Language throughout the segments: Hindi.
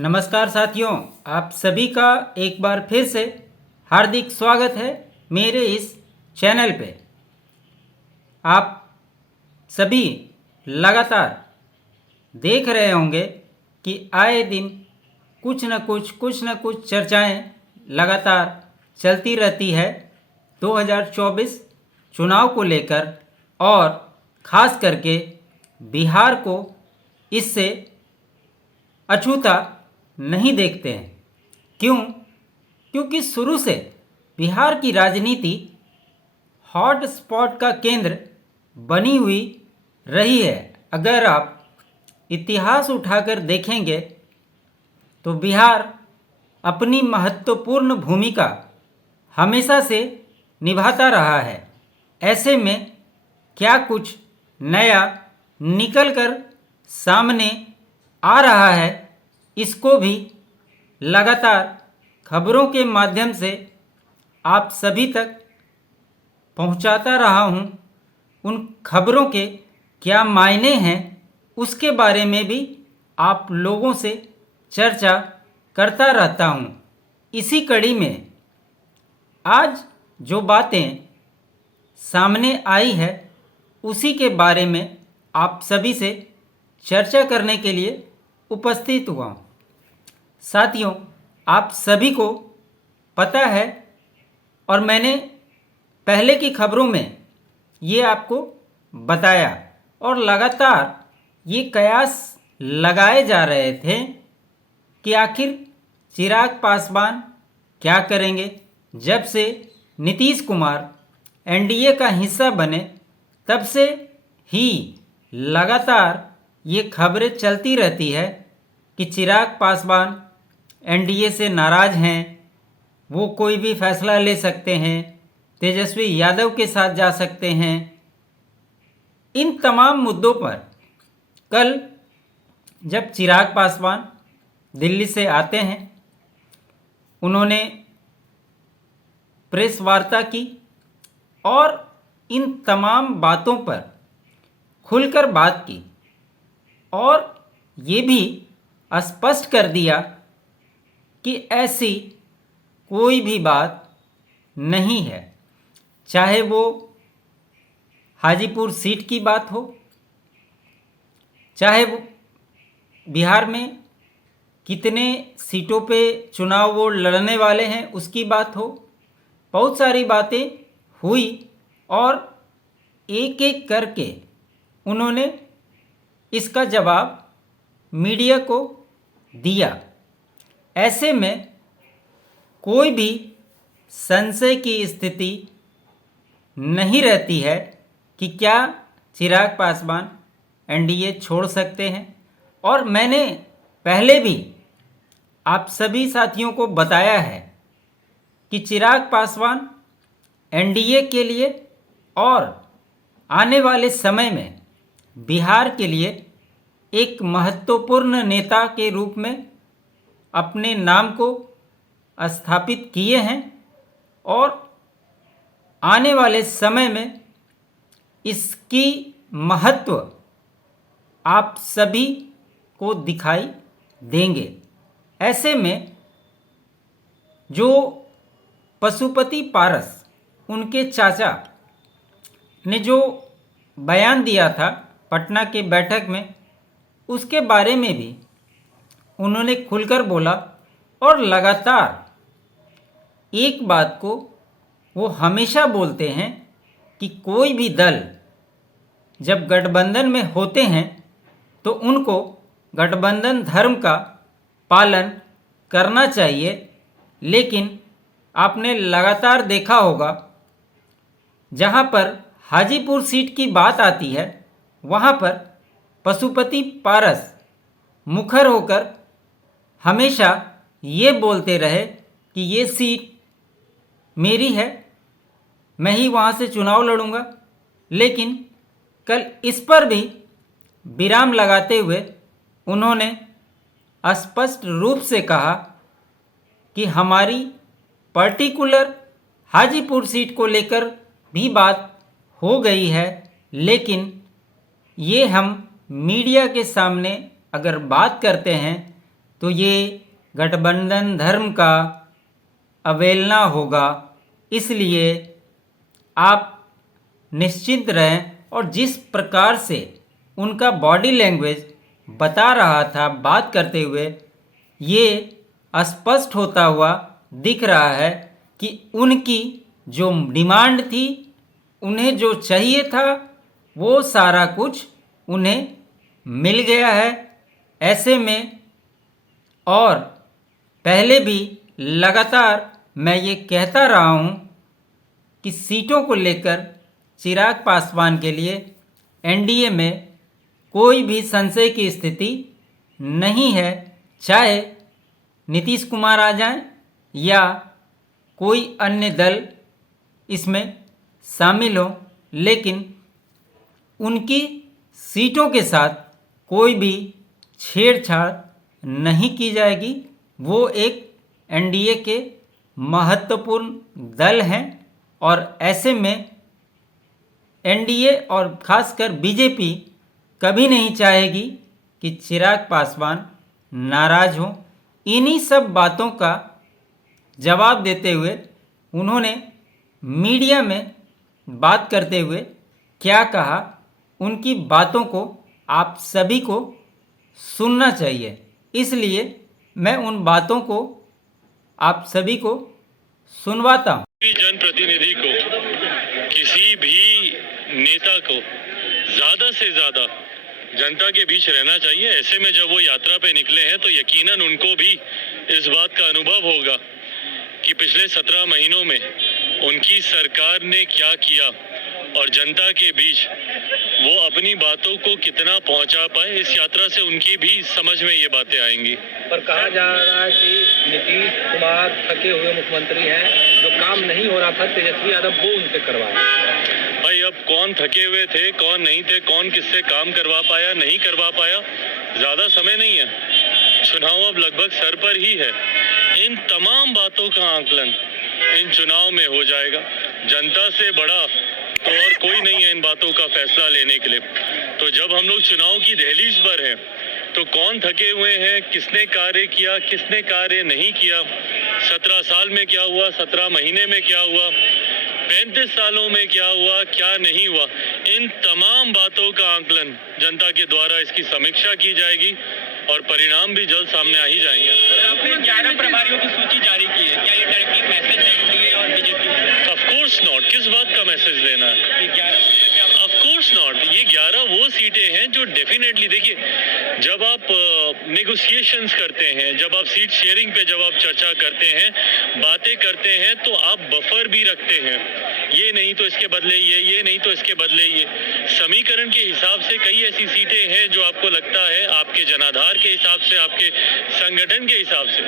नमस्कार साथियों, आप सभी का एक बार फिर से हार्दिक स्वागत है मेरे इस चैनल पे। आप सभी लगातार देख रहे होंगे कि आए दिन कुछ न कुछ चर्चाएं लगातार चलती रहती है 2024 चुनाव को लेकर, और ख़ास करके बिहार को इससे अछूता नहीं देखते हैं। क्यों? क्योंकि शुरू से बिहार की राजनीति हॉट स्पॉट का केंद्र बनी हुई रही है। अगर आप इतिहास उठाकर देखेंगे तो बिहार अपनी महत्वपूर्ण भूमिका हमेशा से निभाता रहा है। ऐसे में क्या कुछ नया निकल कर सामने आ रहा है, इसको भी लगातार खबरों के माध्यम से आप सभी तक पहुंचाता रहा हूं। उन खबरों के क्या मायने हैं, उसके बारे में भी आप लोगों से चर्चा करता रहता हूं। इसी कड़ी में आज जो बातें सामने आई है, उसी के बारे में आप सभी से चर्चा करने के लिए उपस्थित हुआ हूं। साथियों, आप सभी को पता है और मैंने पहले की खबरों में ये आपको बताया, और लगातार ये कयास लगाए जा रहे थे कि आखिर चिराग पासवान क्या करेंगे। जब से नीतीश कुमार एनडीए का हिस्सा बने, तब से ही लगातार ये खबरें चलती रहती है कि चिराग पासवान एनडीए से नाराज हैं, वो कोई भी फैसला ले सकते हैं, तेजस्वी यादव के साथ जा सकते हैं। इन तमाम मुद्दों पर कल जब चिराग पासवान दिल्ली से आते हैं, उन्होंने प्रेस वार्ता की और इन तमाम बातों पर खुलकर बात की, और ये भी स्पष्ट कर दिया कि ऐसी कोई भी बात नहीं है। चाहे वो हाजीपुर सीट की बात हो, चाहे वो बिहार में कितने सीटों पे चुनाव वो लड़ने वाले हैं उसकी बात हो, बहुत सारी बातें हुई और एक एक करके उन्होंने इसका जवाब मीडिया को दिया। ऐसे में कोई भी संशय की स्थिति नहीं रहती है कि क्या चिराग पासवान एनडीए छोड़ सकते हैं। और मैंने पहले भी आप सभी साथियों को बताया है कि चिराग पासवान एनडीए के लिए और आने वाले समय में बिहार के लिए एक महत्वपूर्ण नेता के रूप में अपने नाम को स्थापित किए हैं, और आने वाले समय में इसकी महत्व आप सभी को दिखाई देंगे। ऐसे में जो पशुपति पारस, उनके चाचा ने जो बयान दिया था पटना के बैठक में, उसके बारे में भी उन्होंने खुलकर बोला। और लगातार एक बात को वो हमेशा बोलते हैं कि कोई भी दल जब गठबंधन में होते हैं तो उनको गठबंधन धर्म का पालन करना चाहिए। लेकिन आपने लगातार देखा होगा, जहां पर हाजीपुर सीट की बात आती है, वहां पर पशुपति पारस मुखर होकर हमेशा ये बोलते रहे कि ये सीट मेरी है, मैं ही वहाँ से चुनाव लड़ूंगा। लेकिन कल इस पर भी विराम लगाते हुए उन्होंने स्पष्ट रूप से कहा कि हमारी पर्टिकुलर हाजीपुर सीट को लेकर भी बात हो गई है, लेकिन ये हम मीडिया के सामने अगर बात करते हैं तो ये गठबंधन धर्म का अवहेलना होगा। इसलिए आप निश्चिंत रहें। और जिस प्रकार से उनका बॉडी लैंग्वेज बता रहा था बात करते हुए, ये स्पष्ट होता हुआ दिख रहा है कि उनकी जो डिमांड थी, उन्हें जो चाहिए था, वो सारा कुछ उन्हें मिल गया है। ऐसे में और पहले भी लगातार मैं ये कहता रहा हूँ कि सीटों को लेकर चिराग पासवान के लिए एनडीए में कोई भी संशय की स्थिति नहीं है। चाहे नीतीश कुमार आ जाएं या कोई अन्य दल इसमें शामिल हो, लेकिन उनकी सीटों के साथ कोई भी छेड़छाड़ नहीं की जाएगी। वो एक एनडीए के महत्वपूर्ण दल हैं और ऐसे में एनडीए और खासकर बीजेपी कभी नहीं चाहेगी कि चिराग पासवान नाराज हों। इन्हीं सब बातों का जवाब देते हुए उन्होंने मीडिया में बात करते हुए क्या कहा, उनकी बातों को आप सभी को सुनना चाहिए। इसलिए मैं उन बातों को आप सभी को सुनवाता हूँ। जनप्रतिनिधि को, किसी भी नेता को ज़्यादा से ज़्यादा जनता के बीच रहना चाहिए। ऐसे में जब वो यात्रा पे निकले हैं तो यकीनन उनको भी इस बात का अनुभव होगा कि पिछले 17 महीनों में उनकी सरकार ने क्या किया और जनता के बीच वो अपनी बातों को कितना पहुंचा पाए। इस यात्रा से उनकी भी समझ में ये बातें आएंगी। पर कहा जा रहा है कि नीतीश कुमार थके हुए मुख्यमंत्री हैं, जो काम नहीं हो रहा था तेजस्वी यादव वो उनसे करवाए। भाई अब कौन थके हुए थे, कौन नहीं थे, कौन किससे काम करवा पाया, नहीं करवा पाया, ज़्यादा समय नहीं है। चुनाव अब लगभग सर पर ही है। इन तमाम बातों का आकलन इन चुनाव में हो जाएगा। जनता से बड़ा तो और कोई नहीं है इन बातों का फैसला लेने के लिए। तो जब हम लोग चुनाव की दहलीज पर हैं तो कौन थके हुए हैं, किसने कार्य किया, किसने कार्य नहीं किया, 17 साल में क्या हुआ, 17 महीने में क्या हुआ, 35 सालों में क्या हुआ, क्या नहीं हुआ, इन तमाम बातों का आकलन जनता के द्वारा इसकी समीक्षा की जाएगी और परिणाम भी जल्द सामने आ ही जाएंगे। आपने 11 प्रभारियों की सूची जारी की है, क्या ये डायरेक्टली मैसेज है एनडीए और बीजेपी को? Of course not. किस बात का मैसेज देना है? 11 ऑफ कोर्स नॉट। ये 11 वो सीटें हैं जो डेफिनेटली, देखिए, जब आप नेगोशिएशंस करते हैं, जब आप सीट शेयरिंग पे जब आप चर्चा करते हैं, बातें करते हैं, तो आप बफर भी रखते हैं। ये नहीं तो इसके बदले ये नहीं तो इसके बदले ये। समीकरण के हिसाब से कई ऐसी सीटें हैं जो आपको लगता है, आपके जनाधार के हिसाब से, आपके संगठन के हिसाब से,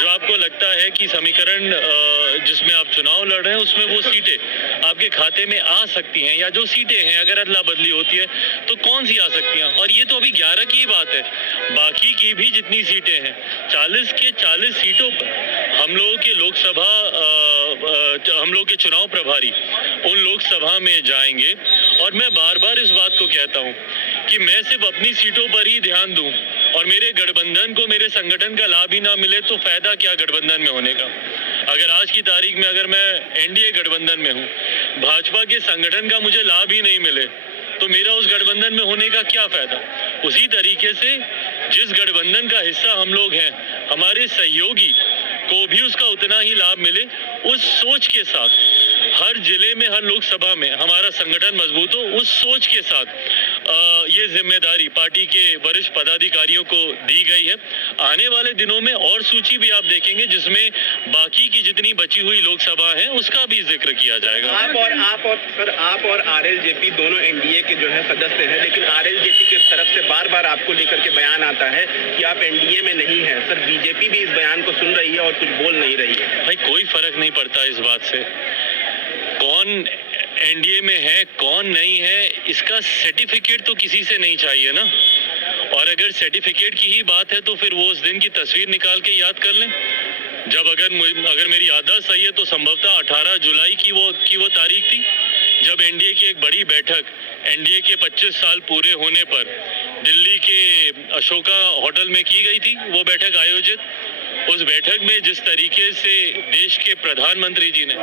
जो आपको लगता है कि समीकरण जिसमें आप चुनाव लड़ रहे हैं उसमें वो सीटें आपके खाते में आ सकती हैं, या जो सीटें हैं अगर अदला बदली होती है तो कौन सी आ सकती हैं। और ये तो अभी 11 की बात है। बाकी की भी जितनी सीटें हैं, 40 के 40 सीटों पर हम लोगों के लोकसभा, हम लोग के चुनाव प्रभारी उन लोकसभा में जाएंगे। और मैं बार बार इस बात को कहता हूं कि मैं सिर्फ अपनी सीटों पर ही ध्यान दूं और मेरे गठबंधन को, मेरे संगठन का लाभ ही ना मिले तो फायदा क्या गठबंधन में होने का। अगर आज की तारीख में अगर मैं एनडीए गठबंधन में हूं, भाजपा के संगठन का मुझे लाभ ही नहीं मिले तो मेरा उस गठबंधन में होने का क्या फायदा। उसी तरीके से जिस गठबंधन का हिस्सा हम लोग हैं, हमारे सहयोगी को भी उसका उतना ही लाभ मिले, उस सोच के साथ हर जिले में, हर लोकसभा में हमारा संगठन मजबूत हो, उस सोच के साथ ये जिम्मेदारी पार्टी के वरिष्ठ पदाधिकारियों को दी गई है। आने वाले दिनों में और सूची भी आप देखेंगे जिसमें बाकी की जितनी बची हुई लोकसभा है उसका भी जिक्र किया जाएगा। आप और आरएलजेपी दोनों एनडीए के जो है सदस्य हैं, लेकिन आरएलजेपी की तरफ से बार बार आपको लेकर के बयान आता है कि आप एनडीए में नहीं हैं। सर, बीजेपी भी इस बयान को सुन रही है और कुछ बोल नहीं रही है। भाई कोई फर्क नहीं पड़ता इस बात से, कौन एनडीए में है कौन नहीं है, इसका सर्टिफिकेट तो किसी से नहीं चाहिए ना। और अगर सर्टिफिकेट की ही बात है तो फिर वो उस दिन की तस्वीर निकाल के याद कर लें, जब अगर मेरी याददाश्त सही है तो संभवतः 18 जुलाई की वो तारीख थी जब एनडीए की एक बड़ी बैठक एनडीए के 25 साल पूरे होने पर दिल्ली के अशोका होटल में की गई थी, वो बैठक आयोजित, उस बैठक में जिस तरीके से देश के प्रधानमंत्री जी ने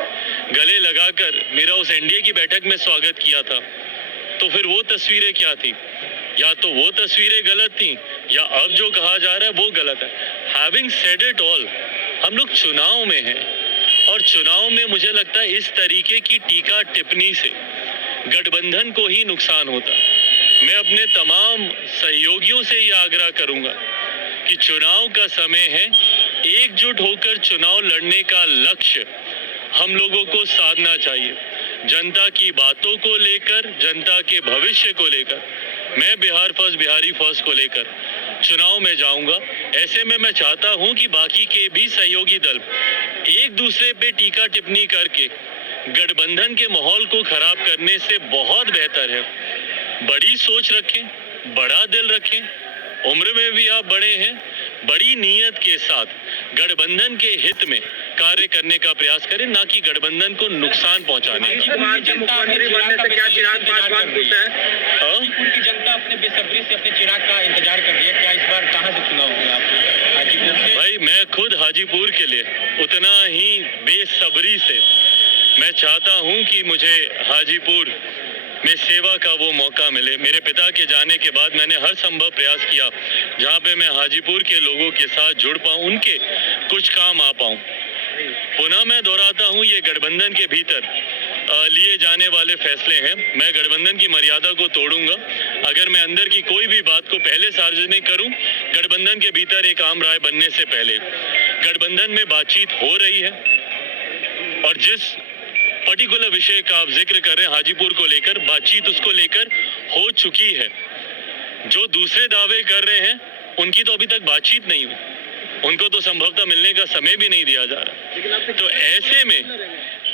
गले लगाकर मेरा उस एनडीए की बैठक में स्वागत किया था, तो फिर वो तस्वीरें क्या थी? या तो वो तस्वीरें गलत थी या अब जो कहा जा रहा है वो गलत है। हैविंग सेड इट ऑल, हम लोग चुनाव में हैं और चुनाव में मुझे लगता है इस तरीके की टीका टिप्पणी से गठबंधन को ही नुकसान होता है। मैं अपने तमाम सहयोगियों से ये आग्रह करूंगा कि चुनाव का समय है, एकजुट होकर चुनाव लड़ने का लक्ष्य हम लोगों को साधना चाहिए। जनता की बातों को लेकर, जनता के भविष्य को लेकर, मैं बिहार फर्स्ट बिहारी फर्स्ट को लेकर चुनाव में जाऊंगा। ऐसे में मैं चाहता हूं कि बाकी के भी सहयोगी दल एक दूसरे पे टीका टिप्पणी करके गठबंधन के माहौल को खराब करने से बहुत बेहतर है बड़ी सोच रखें, बड़ा दिल रखें, उम्र में भी आप बड़े हैं, बड़ी नीयत के साथ गठबंधन के हित में कार्य करने का प्रयास करें, ना कि गठबंधन को नुकसान पहुंचाने का। मुख्यमंत्री बनने से क्या चिराग पासवान खुश है? हाजीपुर की जनता अपने बेसब्री से अपने चिराग का इंतजार कर रही है। क्या इस बार कहां से चुनाव होगा आपका हाजीपुर से? भाई मैं खुद हाजीपुर के लिए उतना ही बेसब्री से मैं चाहता हूं कि मुझे हाजीपुर में सेवा का वो मौका मिले। मेरे पिता के जाने के बाद मैंने हर संभव प्रयास किया जहां पे मैं हाजीपुर के लोगों के साथ जुड़ पाऊं, उनके कुछ काम आ पाऊं। पुनः मैं दोहराता हूं, ये गठबंधन के भीतर लिए जाने वाले फैसले हैं। मैं गठबंधन की मर्यादा को तोड़ूंगा अगर मैं अंदर की कोई भी बात को पहले सार्वजनिक करूं। गठबंधन के भीतर एक आम राय बनने से पहले गठबंधन में बातचीत हो रही है और जिस पर्टिकुलर विषय का आप जिक्र कर रहे हैं हाजीपुर को लेकर, बातचीत उसको लेकर हो चुकी है। जो दूसरे दावे कर रहे हैं उनकी तो अभी तक बातचीत नहीं हुई, उनको तो संभवतः मिलने का समय भी नहीं दिया जा रहा। तो ऐसे में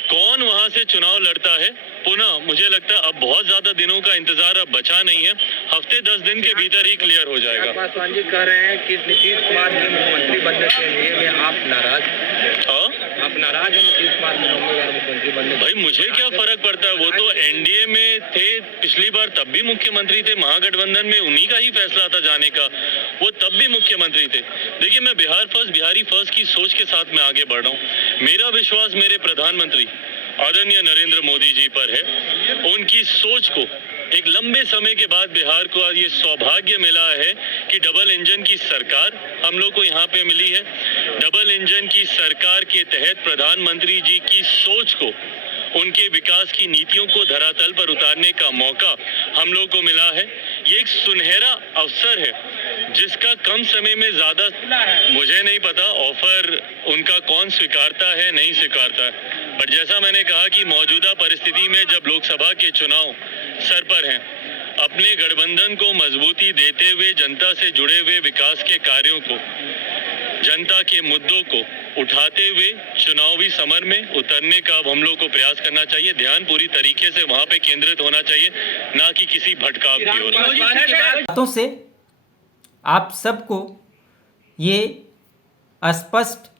कौन वहां से चुनाव लड़ता है? पुनः मुझे लगता है अब बहुत ज्यादा दिनों का इंतजार अब बचा नहीं है, हफ्ते 10 दिन के भीतर ही क्लियर हो जाएगा। पासवान जी कह रहे हैं कि नीतीश कुमार जी मुख्यमंत्री बनने के लिए में आप नाराज हैं? नीतीश कुमार जी मुख्यमंत्री बनने? भाई मुझे क्या फर्क पड़ता है, वो तो एनडीए में थे पिछली बार, तब भी मुख्यमंत्री थे। महागठबंधन में उन्हीं का ही फैसला था जाने का, वो तब भी मुख्यमंत्री थे। देखिए मैं बिहार फर्स्ट बिहारी फर्स्ट की सोच के साथ मैं आगे बढ़ रहा हूँ। मेरा विश्वास मेरे प्रधानमंत्री आदरणीय नरेंद्र मोदी जी पर है। उनकी सोच को एक लंबे समय के बाद बिहार को ये सौभाग्य मिला है कि डबल इंजन की सरकार हम लोग को यहाँ पे मिली है। डबल इंजन की सरकार के तहत प्रधानमंत्री जी की सोच को, उनके विकास की नीतियों को धरातल पर उतारने का मौका हम लोग को मिला है। ये एक सुनहरा अवसर है जिसका कम समय में ज्यादा मुझे नहीं पता ऑफर उनका कौन स्वीकारता है नहीं स्वीकारता है, पर जैसा मैंने कहा कि मौजूदा परिस्थिति में जब लोकसभा के चुनाव सर पर हैं, अपने गठबंधन को मजबूती देते हुए जनता से जुड़े हुए विकास के कार्यों को, जनता के मुद्दों को उठाते हुए चुनावी समर में उतरने का अब हम लोग को प्रयास करना चाहिए। ध्यान पूरी तरीके से वहां पे केंद्रित होना चाहिए, ना कि किसी भटकाव की ओर। बातों से आप सबको ये स्पष्ट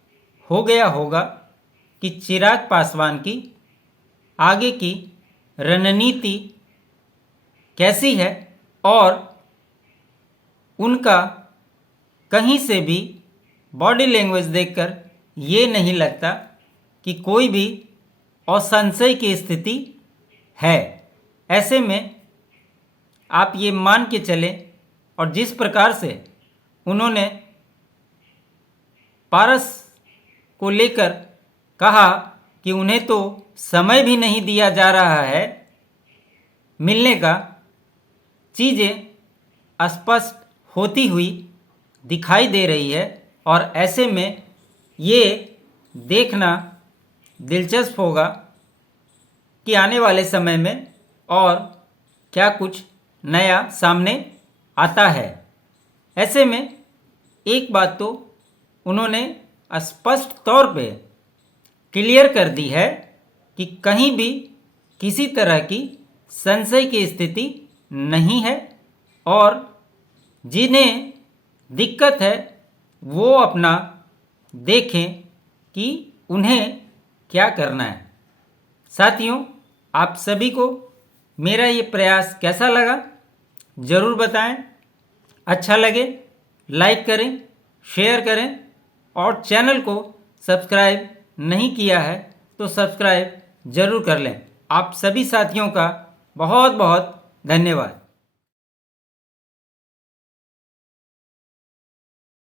हो गया होगा कि चिराग पासवान की आगे की रणनीति कैसी है और उनका कहीं से भी बॉडी लैंग्वेज देखकर ये नहीं लगता कि कोई भी असंशय की स्थिति है। ऐसे में आप ये मान के चलें, और जिस प्रकार से उन्होंने पारस को लेकर कहा कि उन्हें तो समय भी नहीं दिया जा रहा है मिलने का, चीज़ें स्पष्ट होती हुई दिखाई दे रही है। और ऐसे में ये देखना दिलचस्प होगा कि आने वाले समय में और क्या कुछ नया सामने आता है। ऐसे में एक बात तो उन्होंने स्पष्ट तौर पे क्लियर कर दी है कि कहीं भी किसी तरह की संशय की स्थिति नहीं है, और जिन्हें दिक्कत है वो अपना देखें कि उन्हें क्या करना है। साथियों, आप सभी को मेरा ये प्रयास कैसा लगा ज़रूर बताएं। अच्छा लगे लाइक करें, शेयर करें और चैनल को सब्सक्राइब नहीं किया है तो सब्सक्राइब ज़रूर कर लें। आप सभी साथियों का बहुत बहुत धन्यवाद।